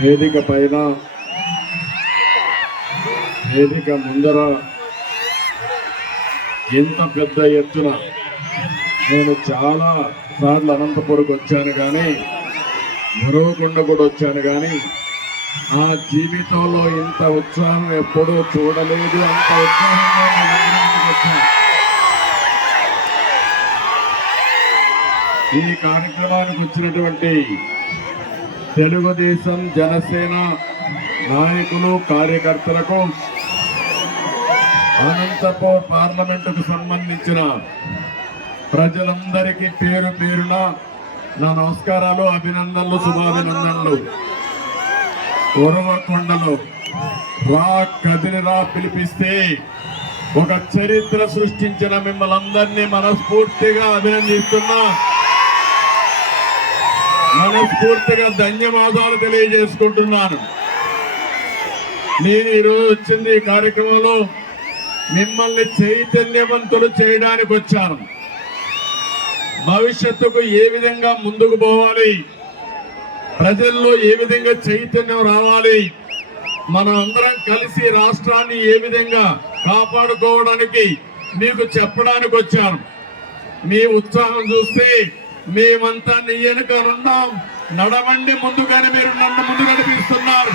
వేదిక పైన వేదిక ముందర ఎంత పెద్ద ఎత్తున నేను చాలా సార్లు అనంతపురకు వచ్చాను కానీ మరవకుండా కూడా వచ్చాను కానీ ఆ జీవితంలో ఇంత ఉత్సాహం ఎప్పుడూ చూడలేదు అంత ఉత్సాహంగా ఈ కార్యక్రమానికి వచ్చినటువంటి తెలుగుదేశం జనసేన నాయకులు కార్యకర్తలకు అనంతపూర్ పార్లమెంటుకు సంబంధించిన ప్రజలందరికీ పేరు పేరున నా నమస్కారాలు అభినందనలు శుభాభినందనలు. ఉరవకొండలో రా కదిలిరా పిలిపిస్తే ఒక చరిత్ర సృష్టించిన మిమ్మల్ని అందరినీ మనస్ఫూర్తిగా అభినందిస్తున్నా. మనస్ఫూర్తిగా ధన్యవాదాలు తెలియజేసుకుంటున్నాను. నేను ఈరోజు వచ్చింది ఈ కార్యక్రమంలో మిమ్మల్ని చైతన్యవంతులు చేయడానికి వచ్చాను. భవిష్యత్తుకు ఏ విధంగా ముందుకు పోవాలి? ప్రజల్లో ఏ విధంగా చైతన్యం రావాలి? మనం అందరం కలిసి రాష్ట్రాన్ని ఏ విధంగా కాపాడుకోవడానికి మీకు చెప్పడానికి వచ్చాను. మీ ఉత్సాహం చూస్తే మేమంతా నీ వెనుక ఉన్నాం. నడవండి ముందుగానే మీరు నన్ను ముందు నడిపిస్తున్నారు.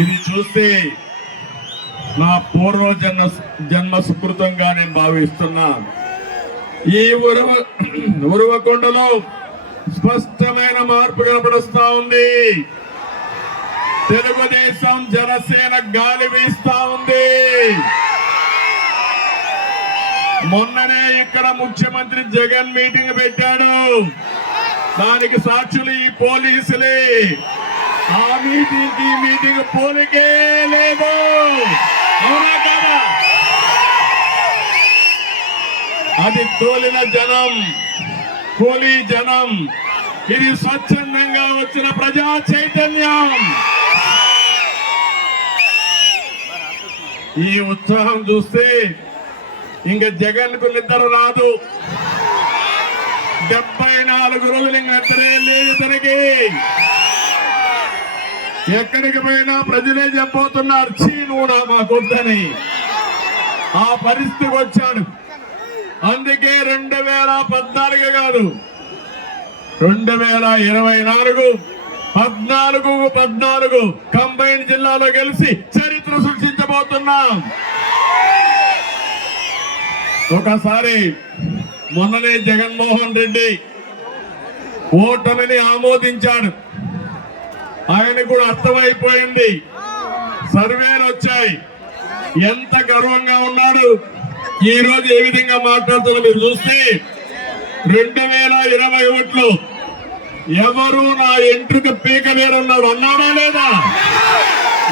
ఇది చూస్తే నా పూర్వ జన్మ జన్మ సుకృతంగా నేను భావిస్తున్నా. ఈ ఉరవ ఉరవకొండలో స్పష్టమైన మార్పు కనపడుస్తా ఉంది. తెలుగుదేశం జనసేన గాలి వీస్తా ఉంది. మొన్న ఇక్కడ ముఖ్యమంత్రి జగన్ మీటింగ్ పెట్టాడు. దానికి సాక్షులు ఈ పోలీసులే. ఆ మీటింగ్ ఈ మీటింగ్ పోలికే లేదు. అవునా కాదా? అది తోలిన జనం కూలీ జనం. ఇది స్వచ్ఛందంగా వచ్చిన ప్రజా చైతన్యం. ఈ ఉత్సాహం చూస్తే ఇంకా జగన్కు నిద్ర రాదు. డెబ్బై నాలుగు రోజులు ఇంకా నిద్రే లేదు తనకి. ఎక్కడికి పోయినా ప్రజలే చెప్పబోతున్నారు చీ నువ్వు నా మాకొద్దని ఆ పరిస్థితికి వచ్చాడు. అందుకే రెండు వేల పద్నాలుగు కాదు రెండు వేల ఇరవై నాలుగు పద్నాలుగు పద్నాలుగు కంబైన్ జిల్లాలో గెలిచి చరిత్ర సృష్టించబోతున్నాం. ఒకసారి మొన్ననే జగన్మోహన్ రెడ్డి ఓటమిని ఆమోదించాడు. ఆయన కూడా అర్థమైపోయింది సర్వేలు వచ్చాయి. ఎంత గర్వంగా ఉన్నాడు. ఈ రోజు ఏ విధంగా మాట్లాడుతున్నా మీరు చూస్తే రెండు వేల ఇరవై ఒకటిలో ఎవరు నా ఎంట్రుకు పీక వేరన్నాడు అన్నాడా లేదా?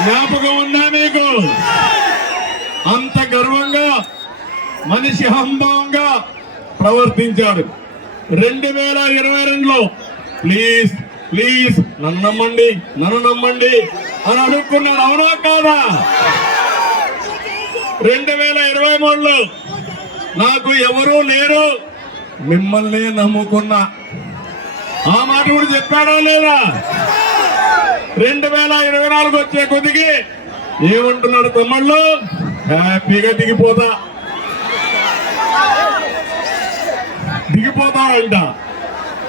జ్ఞాపకం ఉందా మీకు? అంత గర్వంగా మనిషి హంభంగా ప్రవర్తించాడు. రెండు వేల ఇరవై రెండులో ప్లీజ్ ప్లీజ్ నన్ను నమ్మండి నన్ను నమ్మండి అని అనుకున్నాడు. అవునా కాదా? రెండు వేల ఇరవై మూడులో నాకు ఎవరూ లేరు మిమ్మల్ని నమ్ముకున్నా ఆ మాట కూడా చెప్పాడా లేదా? రెండు వేల ఇరవై నాలుగు వచ్చే కొద్దికి ఏమంటున్నాడు తమ్ముళ్ళు? హ్యాపీగా దిగిపోతా ఆయన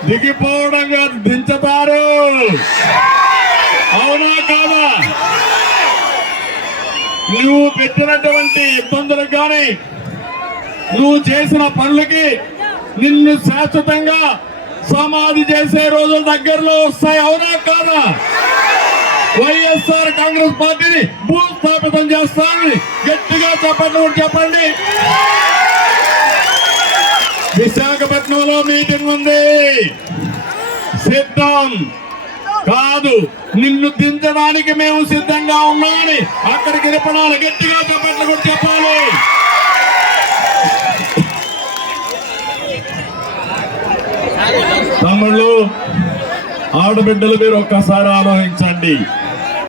దిగిపోవడం కాదు దించుతారు అవునా కాదా? నువ్వు పెట్టినటువంటి ఇబ్బందులకు కానీ నువ్వు చేసిన పనులకి నిన్ను శాశ్వతంగా సమాధి చేసే రోజులు దగ్గరలో వస్తాయి అవునా కాదా? వైఎస్ఆర్ కాంగ్రెస్ పార్టీని భూస్థాపితం చేస్తామని గట్టిగా చెప్పండి చెప్పండి. విశాఖపట్నంలో మీటింగ్ ఉంది. సిద్ధం. కాదు నిన్ను దించడానికి మేము సిద్ధంగా ఉన్నామని అక్కడికి నిపణాలు గట్టిగా చెప్పట్లు కూడా చెప్పాలి. తమ్ముళ్ళు ఆడబిడ్డలు మీరు ఒక్కసారి ఆలోచించండి.